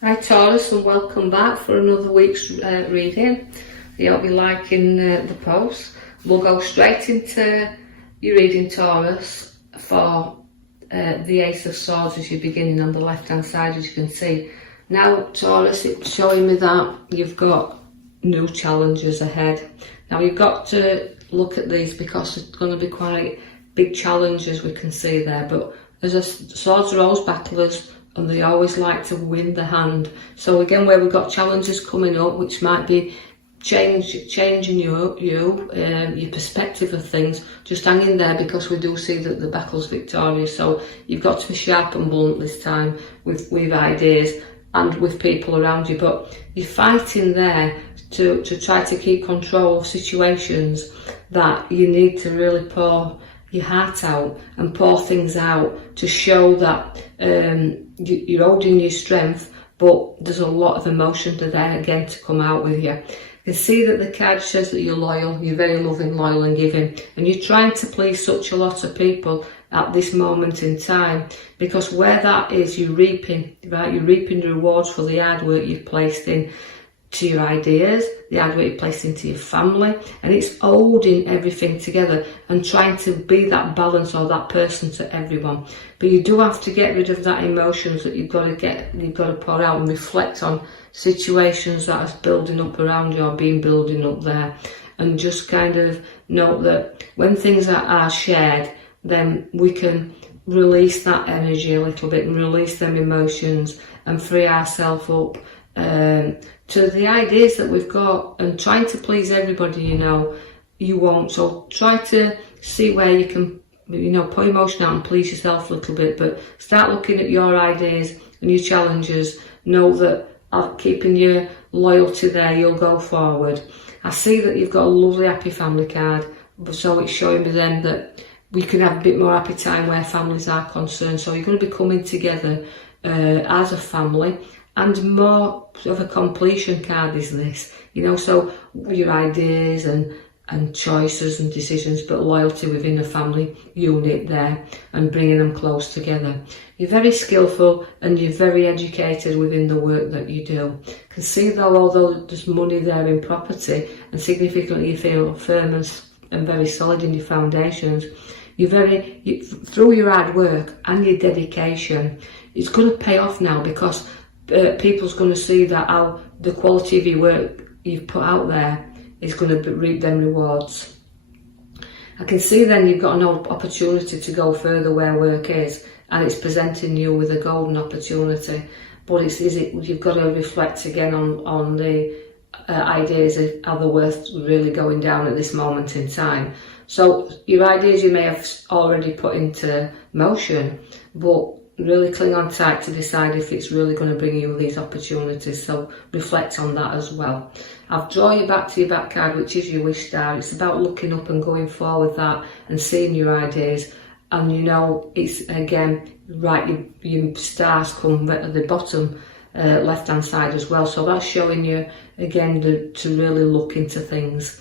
Hi Taurus, and welcome back for another week's reading. I hope you're liking the post. We'll go straight into your reading, Taurus, for the Ace of Swords as you're beginning on the left hand side, as you can see. Now Taurus, it's showing me that you've got new challenges ahead. Now you've got to look at these because it's going to be quite big challenges we can see there, but as swords are always battlers, and they always like to win the hand. So again, where we've got challenges coming up, which might be changing your perspective of things, just hang in there because we do see that the battle's victorious. So you've got to be sharp and blunt this time with ideas and with people around you, but you're fighting there to try to keep control of situations that you need to really pour your heart out and pour things out to show that you're holding your strength, but there's a lot of emotion there again to come out with you. You can see that the card says that you're loyal, you're very loving, loyal and giving, and you're trying to please such a lot of people at this moment in time, because where that is, you're reaping, right? You're reaping the rewards for the hard work you've placed in to your ideas, the hard work you placed into your family, and it's holding everything together and trying to be that balance or that person to everyone. But you do have to get rid of that emotions that you've got to pour out and reflect on situations that are building up around you or being building up there, and just kind of note that when things are shared, then we can release that energy a little bit and release them emotions and free ourselves up to the ideas that we've got. And trying to please everybody, you won't. So try to see where you can, put emotion out and please yourself a little bit, but start looking at your ideas and your challenges. Know that keeping your loyalty there, you'll go forward. I see that you've got a lovely happy family card, so it's showing me then that we can have a bit more happy time where families are concerned. So you're going to be coming together as a family. And more of a completion card is this, so your ideas and choices and decisions, but loyalty within a family unit there and bringing them close together. You're very skillful and you're very educated within the work that you do. You can see though, although there's money there in property and significantly you feel firm and very solid in your foundations, through your hard work and your dedication, it's going to pay off now, because people's going to see that how the quality of your work you've put out there is going to reap them rewards. I can see then you've got an opportunity to go further where work is, and it's presenting you with a golden opportunity. But you've got to reflect again on the ideas of are they worth really going down at this moment in time. So your ideas you may have already put into motion, but really cling on tight to decide if it's really going to bring you these opportunities. So reflect on that as well. I've drawn you back to your back card, which is your wish star. It's about looking up and going forward that and seeing your ideas. And it's again right, your stars come at the bottom left hand side as well. So that's showing you again to really look into things.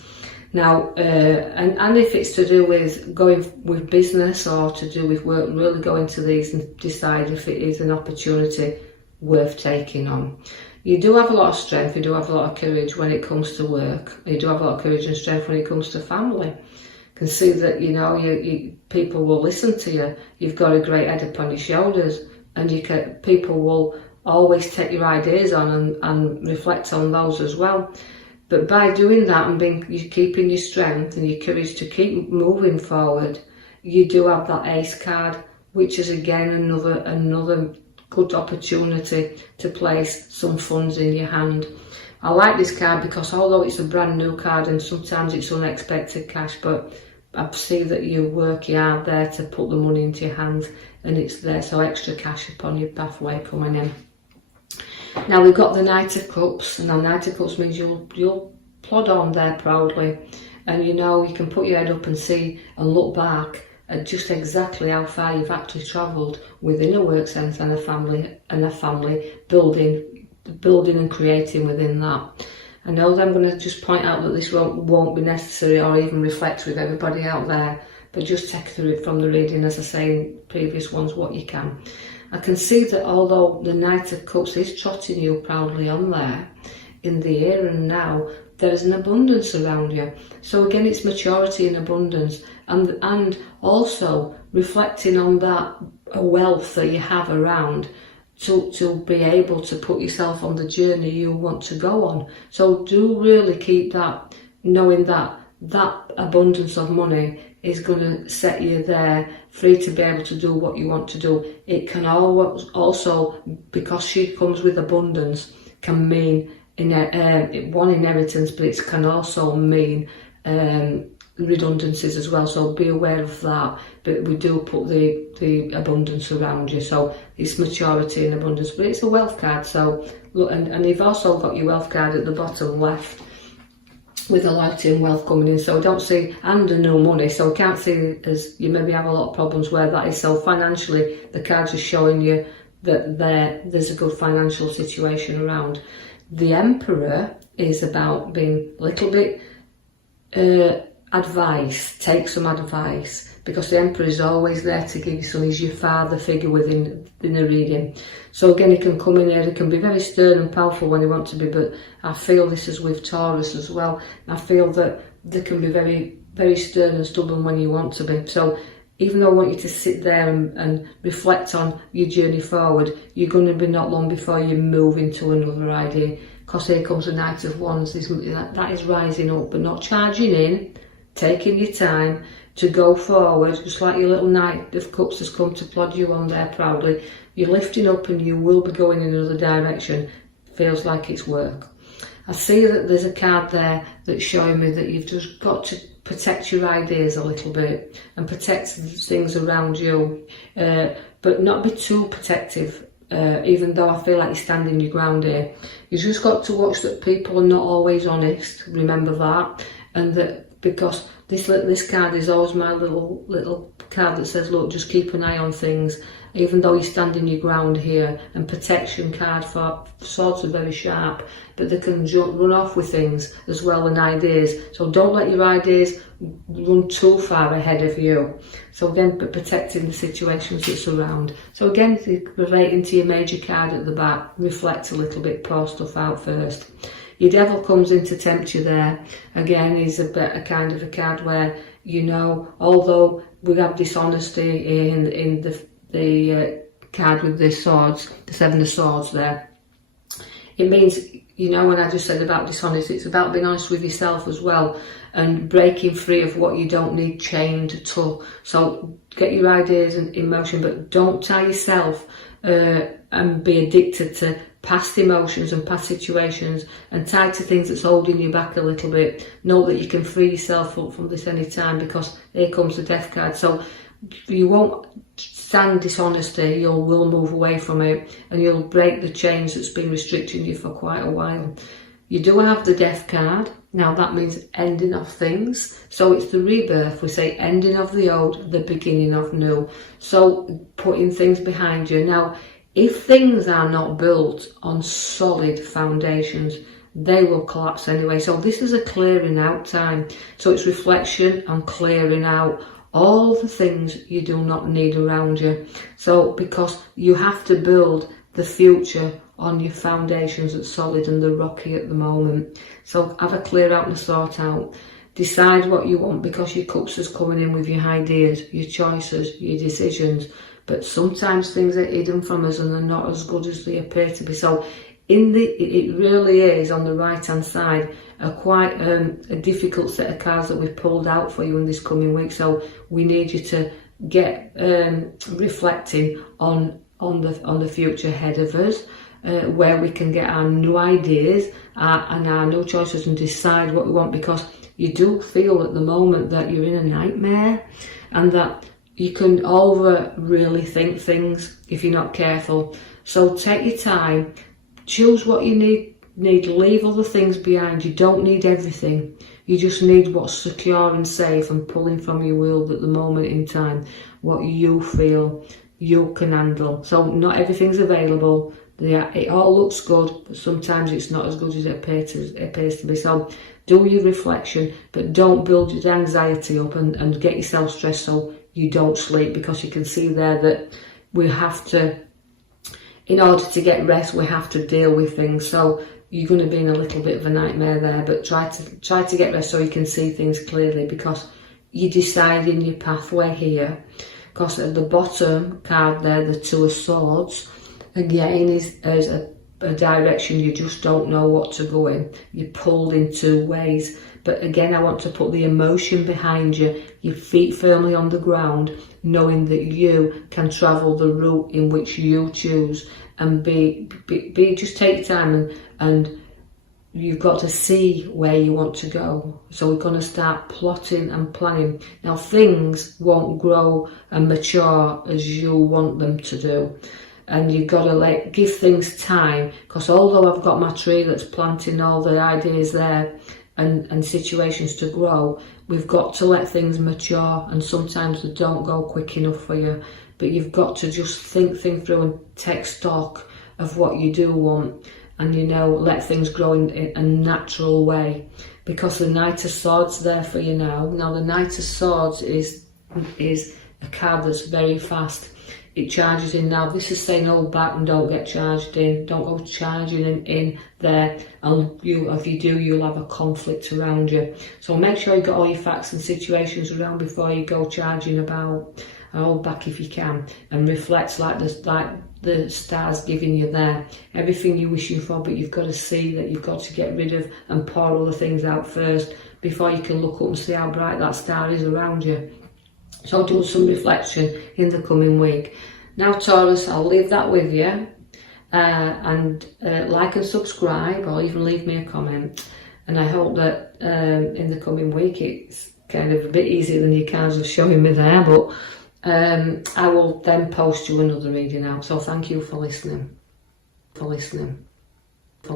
Now, and if it's to do with going with business or to do with work, really go into these and decide if it is an opportunity worth taking on. You do have a lot of strength, you do have a lot of courage when it comes to work, you do have a lot of courage and strength when it comes to family. You can see that, people will listen to you, you've got a great head upon your shoulders, and people will always take your ideas on and reflect on those as well. But by doing that and you're keeping your strength and your courage to keep moving forward, you do have that ace card, which is again another good opportunity to place some funds in your hand. I like this card because although it's a brand new card and sometimes it's unexpected cash, but I see that you work hard there to put the money into your hands and it's there, so extra cash upon your pathway coming in. Now we've got the Knight of Cups, and the Knight of Cups means you'll plod on there proudly, and you can put your head up and see and look back at just exactly how far you've actually travelled within a work sense and a family building and creating within that. I know that I'm going to just point out that this won't be necessary or even reflect with everybody out there, but just take through it from the reading, as I say in previous ones, what you can. I can see that although the Knight of Cups is trotting you proudly on there in the here and now, there is an abundance around you. So again, it's maturity and abundance, and also reflecting on that wealth that you have around to be able to put yourself on the journey you want to go on. So do really keep that, knowing that that abundance of money is going to set you there free to be able to do what you want to do. It can always also, because she comes with abundance, can mean one inheritance, but it can also mean redundancies as well, so be aware of that. But we do put the abundance around you, so it's maturity and abundance, but it's a wealth card. So look, and you've also got your wealth card at the bottom left with a light in wealth coming in, so I don't see, and a no money, so I can't see as you maybe have a lot of problems where that is. So financially, the cards are showing you that there's a good financial situation around. The Emperor is about being a little bit advice, take some advice, because the Emperor is always there to give you some. He's your father figure within the reading. So again, he can come in here, he can be very stern and powerful when he wants to be, but I feel this is with Taurus as well. I feel that they can be very, very stern and stubborn when you want to be. So even though I want you to sit there and reflect on your journey forward, you're going to be not long before you move into another idea, because here comes the Knight of Wands. That is rising up, but not charging in, taking your time to go forward, just like your little Knight of Cups has come to plod you on there proudly. You're lifting up and you will be going in another direction. Feels like it's work. I see that there's a card there that's showing me that you've just got to protect your ideas a little bit and protect things around you, but not be too protective, even though I feel like you're standing your ground here. You've just got to watch that people are not always honest, remember that, and that because this card is always my little card that says, look, just keep an eye on things, even though you're standing your ground here. And protection card for swords are very sharp, but they can run off with things as well, and ideas. So don't let your ideas run too far ahead of you. So again, but protecting the situations that surround. So again, relating to your major card at the back, reflect a little bit, pour stuff out first. Your Devil comes in to tempt you there. Again, he's a kind of a card where, you know, although we have dishonesty in the card with the swords, the Seven of Swords there, it means, you know, when I just said about dishonesty, it's about being honest with yourself as well, and breaking free of what you don't need chained to. So get your ideas in motion, but don't tie yourself and be addicted to past emotions and past situations and tied to things that's holding you back a little bit. Know that you can free yourself up from this any time, because here comes the Death card. So you won't stand dishonesty, you will move away from it, and you'll break the chains that's been restricting you for quite a while. You do have the Death card. Now that means ending of things. So it's the rebirth. We say ending of the old, the beginning of new. So putting things behind you. Now, if things are not built on solid foundations, they will collapse anyway. So this is a clearing out time. So it's reflection and clearing out all the things you do not need around you. So because you have to build the future on your foundations that's solid and they're rocky at the moment. So have a clear out and a sort out. Decide what you want, because your cups is coming in with your ideas, your choices, your decisions. But sometimes things are hidden from us and they're not as good as they appear to be. So it really is, on the right hand side, quite a difficult set of cards that we've pulled out for you in this coming week. So we need you to get reflecting on the future ahead of us, where we can get our new ideas and our new choices and decide what we want, because you do feel at the moment that you're in a nightmare and that you can over really think things if you're not careful. So take your time, choose what you need, leave other things behind. You don't need everything. You just need what's secure and safe and pulling from your world at the moment in time, what you feel you can handle. So not everything's available. It all looks good, but sometimes it's not as good as it appears to be. So do your reflection, but don't build your anxiety up and get yourself stressed so you don't sleep, because you can see there that we have to in order to get rest, we have to deal with things. So you're going to be in a little bit of a nightmare there, but try to get rest so you can see things clearly, because you're deciding your pathway here. Because at the bottom card there, the Two of Swords, again is a direction you just don't know what to go in. You're pulled in two ways. But again, I want to put the emotion behind you, your feet firmly on the ground, knowing that you can travel the route in which you choose, and just take time, and you've got to see where you want to go. So we're going to start plotting and planning. Now, things won't grow and mature as you want them to do. And you've got to give things time, because although I've got my tree that's planting all the ideas there and situations to grow, we've got to let things mature, and sometimes they don't go quick enough for you. But you've got to just think through and take stock of what you do want, and let things grow in a natural way. Because the Knight of Swords there for you now. Now the Knight of Swords is a card that's very fast. It charges in now. This is saying hold back and don't get charged in. Don't go charging in there. And if you do, you'll have a conflict around you. So make sure you got all your facts and situations around before you go charging about. And hold back if you can, and reflect like the stars giving you there. Everything you're wishing for, but you've got to see that you've got to get rid of and pour all the things out first before you can look up and see how bright that star is around you. So do some reflection in the coming week. Now, Taurus, I'll leave that with you, and like and subscribe, or even leave me a comment. And I hope that in the coming week it's kind of a bit easier than your cards are showing me there, but I will then post you another reading out. So thank you for listening.